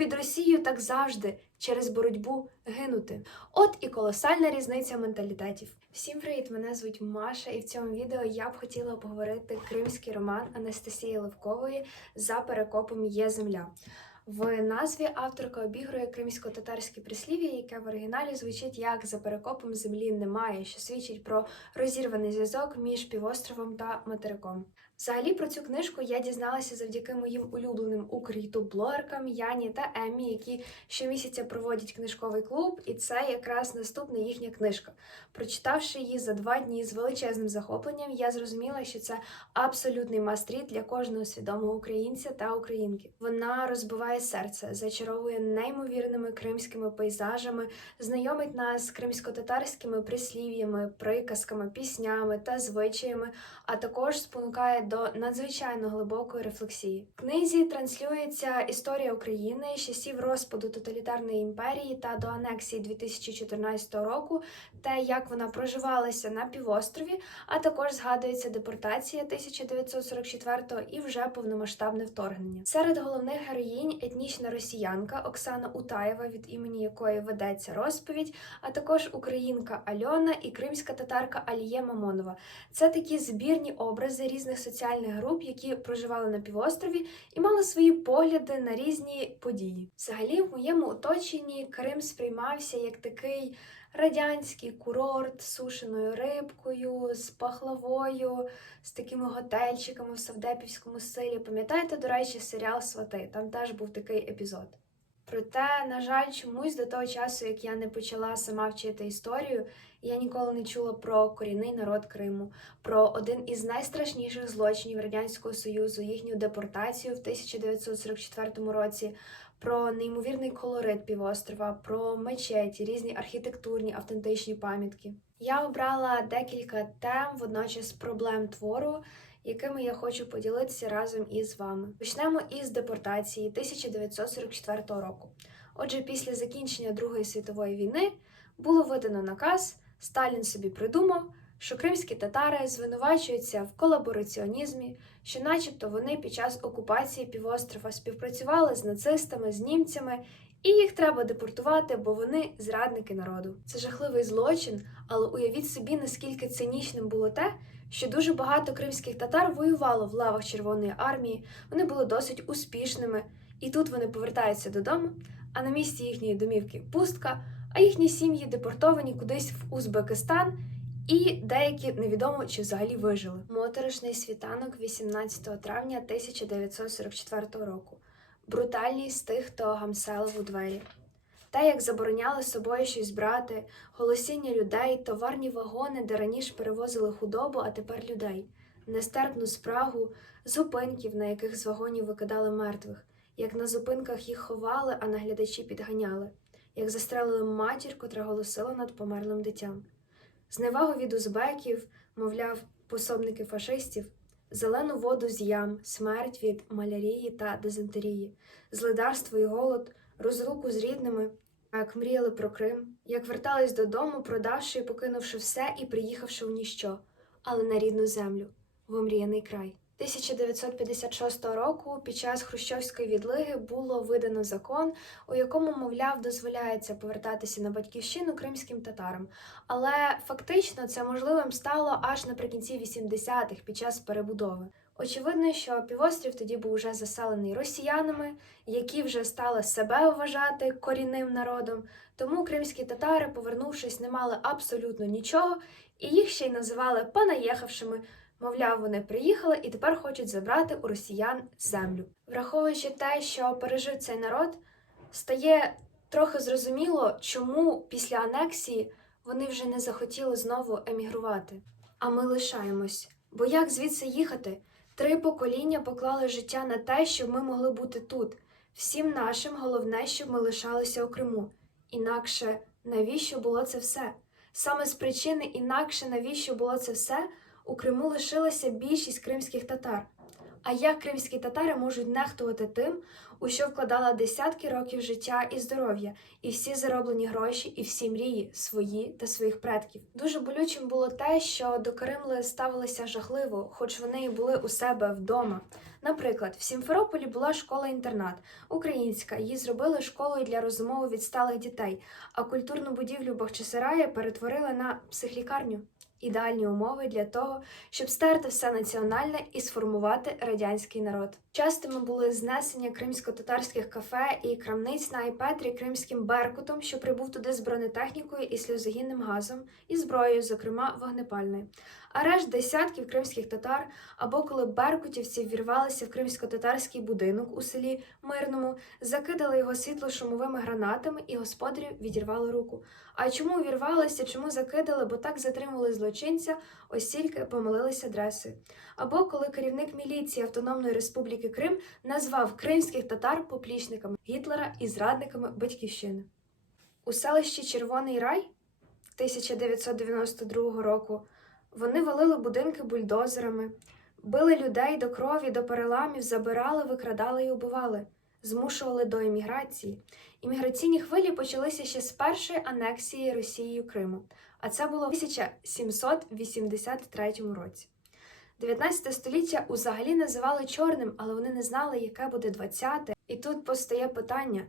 під Росією так завжди через боротьбу гинути. От і колосальна різниця менталітетів. Всім привіт! Мене звуть Маша, і в цьому відео я б хотіла обговорити кримський роман Анастасії Левкової за перекопом є земля. В назві авторка обігрує кримсько-татарське прислів'я, яке в оригіналі звучить як за перекопом землі немає, що свідчить про розірваний зв'язок між півостровом та материком. Взагалі про цю книжку я дізналася завдяки моїм улюбленим укр ютуб блогеркам Яні та Еммі, які щомісяця проводять книжковий клуб, і це якраз наступна їхня книжка. Прочитавши її за два дні з величезним захопленням, я зрозуміла, що це абсолютний мастріт для кожного свідомого українця та українки. Вона розбиває серце, зачаровує неймовірними кримськими пейзажами, знайомить нас з кримсько-татарськими прислів'ями, приказками, піснями та звичаями, а також спонукає до надзвичайно глибокої рефлексії. В книзі транслюється історія України з часів розпаду тоталітарної імперії та до анексії 2014 року, те, як вона проживалася на півострові, а також згадується депортація 1944 і вже повномасштабне вторгнення. Серед головних героїнь етнічна росіянка Оксана Утаєва, від імені якої ведеться розповідь, а також українка Альона і кримська татарка Аліє Мамонова. Це такі збірні образи різних соціальних груп, які проживали на півострові і мали свої погляди на різні події. Взагалі, в моєму оточенні Крим сприймався як такий радянський курорт з сушеною рибкою, з пахлавою, з такими готельчиками в савдепівському стилі. Пам'ятаєте, до речі, серіал Свати? Там теж був такий епізод. Проте, на жаль, чомусь до того часу, як я не почала сама вчити історію, я ніколи не чула про корінний народ Криму, про один із найстрашніших злочинів Радянського Союзу, їхню депортацію в 1944 році, про неймовірний колорит півострова, про мечеті, різні архітектурні автентичні пам'ятки. Я обрала декілька тем, водночас проблем твору, якими я хочу поділитися разом із вами. Почнемо із депортації 1944 року. Отже, після закінчення Другої світової війни було видано наказ, Сталін собі придумав, що кримські татари звинувачуються в колабораціонізмі, що, начебто, вони під час окупації півострова співпрацювали з нацистами, з німцями, і їх треба депортувати, бо вони зрадники народу. Це жахливий злочин, але уявіть собі, наскільки цинічним було те, що дуже багато кримських татар воювало в лавах Червоної армії, вони були досить успішними, і тут вони повертаються додому, а на місці їхньої домівки пустка, а їхні сім'ї депортовані кудись в Узбекистан, і деякі невідомо чи взагалі вижили. Моторошний світанок 18 травня 1944 року. Брутальність тих, хто гамселив у двері. Те, як забороняли собою щось брати, голосіння людей, товарні вагони, де раніше перевозили худобу, а тепер людей, нестерпну спрагу, зупинків, на яких з вагонів викидали мертвих, як на зупинках їх ховали, а наглядачі підганяли, як застрелили матір, котра голосила над померлим дитям. Зневагу від узбеків, мовляв, пособники фашистів, зелену воду з ям, смерть від малярії та дизентерії, злидарство і голод, розлуку з рідними, як мріяли про Крим, як вертались додому, продавши і покинувши все і приїхавши в ніщо, але на рідну землю, в омріяний край. 1956 року під час хрущовської відлиги було видано закон, у якому, мовляв, дозволяється повертатися на батьківщину кримським татарам. Але фактично це можливим стало аж наприкінці 80-х під час перебудови. Очевидно, що півострів тоді був вже заселений росіянами, які вже стали себе вважати корінним народом. Тому кримські татари, повернувшись, не мали абсолютно нічого, і їх ще й називали понаїхавшими. Мовляв, вони приїхали і тепер хочуть забрати у росіян землю. Враховуючи те, що пережив цей народ, стає трохи зрозуміло, чому після анексії вони вже не захотіли знову емігрувати. А ми лишаємось. Бо як звідси їхати? Три покоління поклали життя на те, щоб ми могли бути тут. Всім нашим головне, щоб ми лишалися у Криму. Інакше навіщо було це все? Саме з причини інакше навіщо було це все, у Криму лишилася більшість кримських татар. А як кримські татари можуть нехтувати тим, у що вкладала десятки років життя і здоров'я, і всі зароблені гроші, і всі мрії свої та своїх предків? Дуже болючим було те, що до Кримли ставилися жахливо, хоч вони і були у себе вдома. Наприклад, в Сімферополі була школа-інтернат, українська, її зробили школою для розумово відсталих дітей, а культурну будівлю Бахчисарая перетворили на психлікарню. Ідеальні умови для того, щоб стерти все національне і сформувати радянський народ. Частими були знесення кримсько-татарських кафе і крамниць на Айпетрі кримським беркутом, що прибув туди з бронетехнікою і сльозогінним газом, і зброєю, зокрема вогнепальною. Арешт десятків кримських татар, або коли беркутівці вірвалися в кримсько-татарський будинок у селі Мирному, закидали його світло-шумовими гранатами і господарю відірвали руку. А чому увірвалися, чому закидали, бо так затримували злочинця, ось тільки помилилися адресою. Або коли керівник міліції Автономної Республіки Крим назвав кримських татар поплічниками Гітлера і зрадниками батьківщини. У селищі Червоний Рай 1992 року вони валили будинки бульдозерами, били людей до крові, до переламів, забирали, викрадали і убивали, змушували до еміграції. Імміграційні хвилі почалися ще з першої анексії Росією Криму, а це було в 1783 році. 19 століття взагалі називали чорним, але вони не знали, яке буде 20-те. І тут постає питання: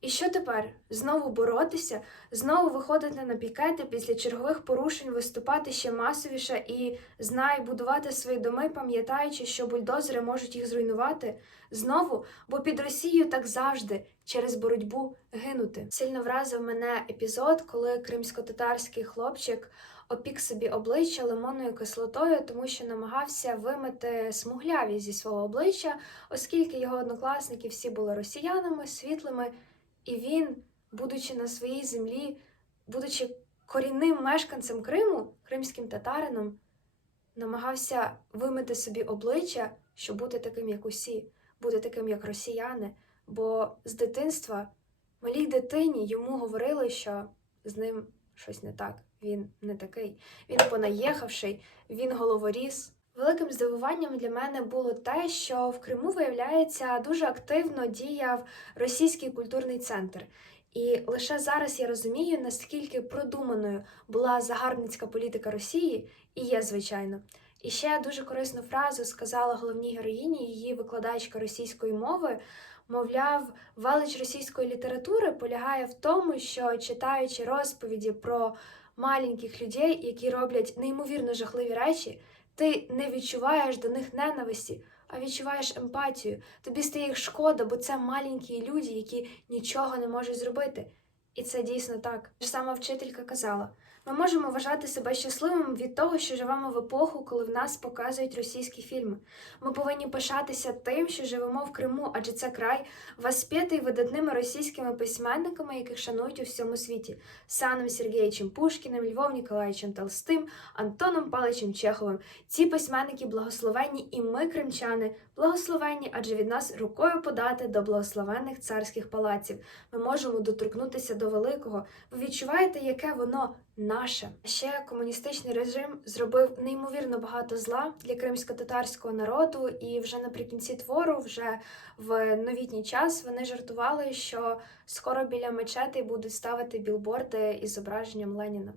і що тепер? Знову боротися, знову виходити на пікети після чергових порушень, виступати ще масовіше і знай, будувати свої доми, пам'ятаючи, що бульдозери можуть їх зруйнувати. Знову, бо під Росією так завжди через боротьбу гинути. Сильно вразив мене епізод, коли кримсько-татарський хлопчик опік собі обличчя лимонною кислотою, тому що намагався вимити смугляві зі свого обличчя, оскільки його однокласники всі були росіянами, світлими. І він, будучи на своїй землі, будучи корінним мешканцем Криму, кримським татарином, намагався вимити собі обличчя, щоб бути таким, як усі, бути таким, як росіяни. Бо з дитинства малій дитині йому говорили, що з ним щось не так. Він не такий. Він понаїхавший, він головоріз. Великим здивуванням для мене було те, що в Криму, виявляється, дуже активно діяв російський культурний центр. І лише зараз я розумію, наскільки продуманою була загарбницька політика Росії, і є, звичайно. І ще дуже корисну фразу сказала головній героїні, її викладачка російської мови. Мовляв, велич російської літератури полягає в тому, що читаючи розповіді про маленьких людей, які роблять неймовірно жахливі речі, ти не відчуваєш до них ненависті, а відчуваєш емпатію. Тобі стає їх шкода, бо це маленькі люди, які нічого не можуть зробити. І це дійсно так. Ж сама вчителька казала: ми можемо вважати себе щасливими від того, що живемо в епоху, коли в нас показують російські фільми. Ми повинні пишатися тим, що живемо в Криму, адже це край воспетий видатними російськими письменниками, яких шанують у всьому світі: Саном Сергієчем Пушкіним, Львом Ніколаєвичем Толстим, Антоном Паличем Чеховим. Ці письменники благословенні, і ми, кримчани, благословенні, адже від нас рукою подати до благословенних царських палаців. Ми можемо доторкнутися до великого. Ви відчуваєте, яке воно наше? Ще комуністичний режим зробив неймовірно багато зла для кримсько-татарського народу, і вже наприкінці твору, вже в новітній час, вони жартували, що скоро біля мечетей будуть ставити білборди із зображенням Леніна.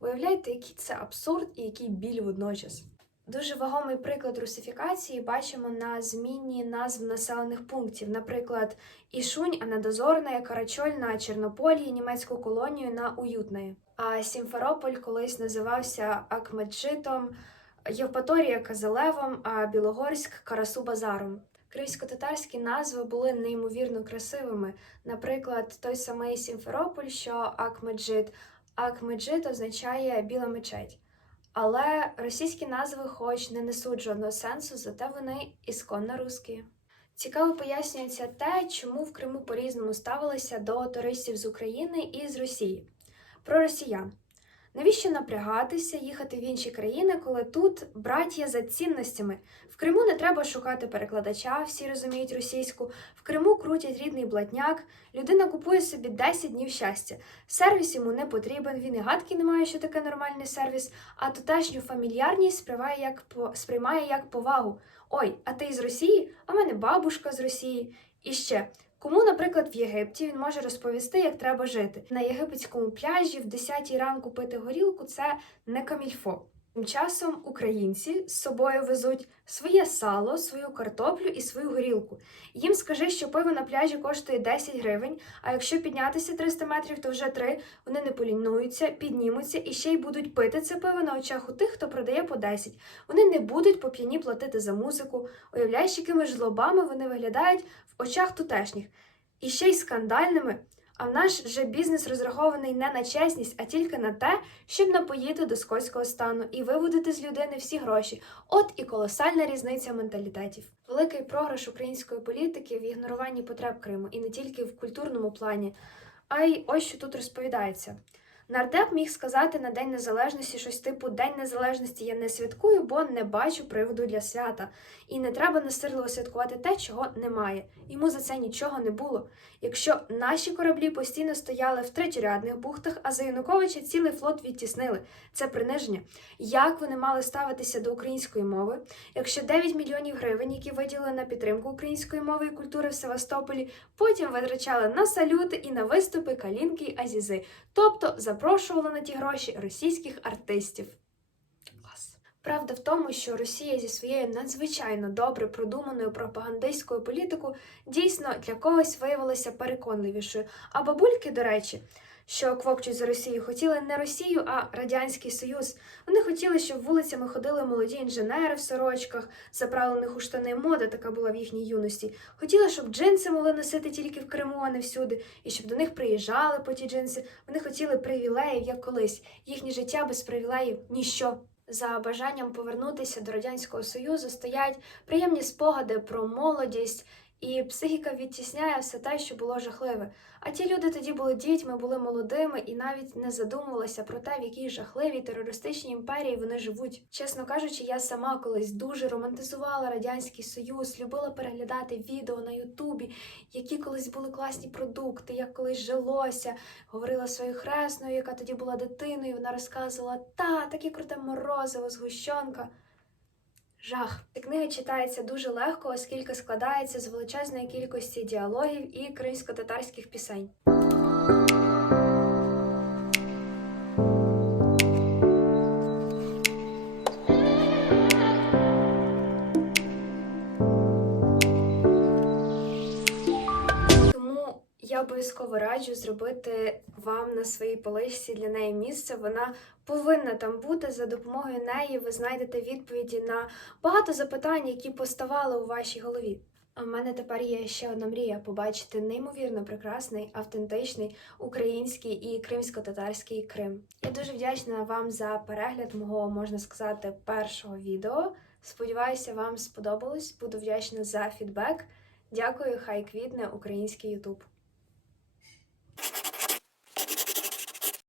Уявляєте, який це абсурд і який біль водночас. Дуже вагомий приклад русифікації бачимо на зміні назв населених пунктів, наприклад, Ішунь, а не Дозорна, Карачоль на Чорнополі, німецьку колонію на Уютної. А Сімферополь колись називався Акмеджитом, Євпаторія Казалевом, а Білогорськ Карасу Базаром. Кримсько-татарські назви були неймовірно красивими. Наприклад, той самий Сімферополь, що Акмеджит. Акмеджит означає біла мечеть. Але російські назви, хоч не несуть жодного сенсу, зате вони ісконно русські. Цікаво пояснюється те, чому в Криму по-різному ставилися до туристів з України і з Росії. Про росіян. Навіщо напрягатися, їхати в інші країни, коли тут браття за цінностями? В Криму не треба шукати перекладача, всі розуміють російську. В Криму крутять рідний блатняк. Людина купує собі 10 днів щастя. Сервіс йому не потрібен, він і гадки не має, що таке нормальний сервіс, а тутешню фамільярність сприймає як, по- сприймає як повагу. Ой, а ти з Росії? А в мене бабушка з Росії. І ще. Кому, наприклад, в Єгипті він може розповісти, як треба жити. На єгипетському пляжі в 10 ранку пити горілку це не камільфо. Тим часом українці з собою везуть своє сало, свою картоплю і свою горілку. Їм скажи, що пиво на пляжі коштує 10 гривень, а якщо піднятися 300 метрів, то вже 3, вони не полінуються, піднімуться і ще й будуть пити це пиво на очах у тих, хто продає по 10. Вони не будуть по п'яні платити за музику. Уявляєш, якими жлобами вони виглядають в очах тутешніх. І ще й скандальними. А в наш же бізнес розрахований не на чесність, а тільки на те, щоб напоїти до скользького стану і виводити з людини всі гроші. От і колосальна різниця менталітетів. Великий програш української політики в ігноруванні потреб Криму і не тільки в культурному плані, а й ось що тут розповідається. Нардеп міг сказати на День Незалежності щось типу День Незалежності я не святкую, бо не бачу приводу для свята. І не треба насирливо святкувати те, чого немає. Йому за це нічого не було. Якщо наші кораблі постійно стояли в третьорядних бухтах, а за Януковича цілий флот відтіснили, це приниження. Як вони мали ставитися до української мови, якщо 9 мільйонів гривень, які виділили на підтримку української мови і культури в Севастополі, потім витрачали на салюти і на виступи Калінки й Азізи, тобто запрошували на ті гроші російських артистів. Правда в тому, що Росія зі своєю надзвичайно добре продуманою пропагандистською політикою дійсно для когось виявилася переконливішою. А бабульки, до речі, що квокчуть за Росію, хотіли не Росію, а Радянський Союз. Вони хотіли, щоб вулицями ходили молоді інженери в сорочках, заправлених у штани мода, така була в їхній юності. Хотіли, щоб джинси могли носити тільки в Криму, а не всюди, і щоб до них приїжджали по ті джинси. Вони хотіли привілеїв, як колись. Їхнє життя без привілеїв ніщо. За бажанням повернутися до Радянського Союзу стоять приємні спогади про молодість, і психіка відтісняє все те, що було жахливе. А ті люди тоді були дітьми, були молодими і навіть не задумувалися про те, в якій жахливій терористичній імперії вони живуть. Чесно кажучи, я сама колись дуже романтизувала радянський союз, любила переглядати відео на Ютубі, які колись були класні продукти, як колись жилося. Говорила своєю хресною, яка тоді була дитиною. Вона розказувала та таке круте морозиво, згущенка. Жах. Ця книга читається дуже легко, оскільки складається з величезної кількості діалогів і кримсько-татарських пісень. Обов'язково раджу зробити вам на своїй поличці для неї місце. Вона повинна там бути. За допомогою неї ви знайдете відповіді на багато запитань, які поставали у вашій голові. А в мене тепер є ще одна мрія побачити неймовірно прекрасний, автентичний український і кримсько-татарський Крим. Я дуже вдячна вам за перегляд мого, можна сказати, першого відео. Сподіваюся, вам сподобалось. Буду вдячна за фідбек. Дякую, хай квітне український Ютуб.